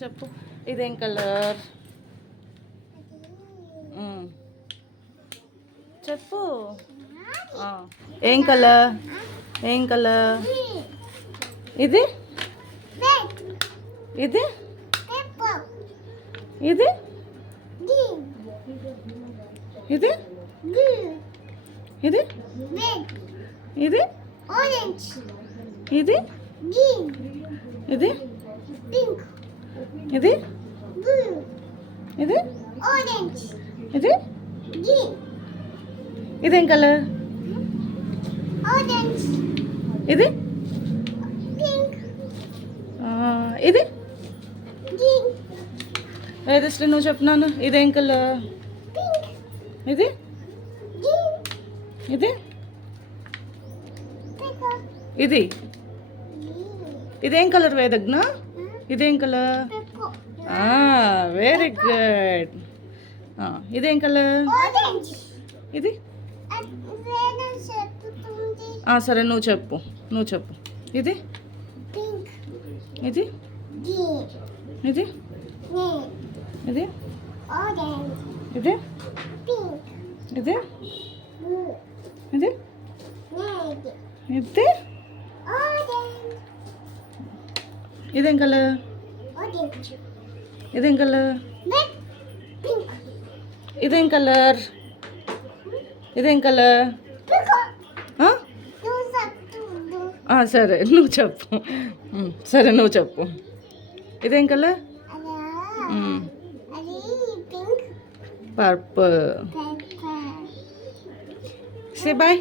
చెప్పు. ఇదేం కలర్? చెప్పు. ఏం కలర్? ఏం కలర్? ఇది ఇది ఇది ఇది ఇది ఇది ఆరెంజ్, ఇది గ్రీన్, ఇది పింక్, ఇది బ్లూ, ఇది ఆరెంజ్, ఇది గ్రీన్, ఇదేం కలర్? ఆరెంజ్, ఇది పింక్, ఇది గ్రీన్, వేదశ్రీ నువ్వు చెప్తున్నాను. ఇదేం కలర్? పింక్, ఇది గ్రీన్, ఇది పింక్, ఇది ఇదేం కలర్ వేదజ్ఞ? ఇదేం కలర్? Pink, very good. ఇదేం కలర్? ఆరెంజ్. ఇది వేరే చెప్పుతుంది సరే నువ్వు చెప్పు. ఇది పింక్, ఇది గ్రీన్, ఇది గ్రీన్, ఇది ఆరెంజ్, ఇది పింక్, ఇది బ్లూ, ఇది రెడ్, ఇది ఆరెంజ్, ఇదేం కలర్? ఆరెంజ్, ఇదేం కలర్? రెడ్, పింక్, ఇదేం కలర్? ఇదేం కలర్? పింక్. ఆ? సరే నువ్వు చెప్పు. ఇదేం కలర్? అది pink, purple. Paper. Say bye.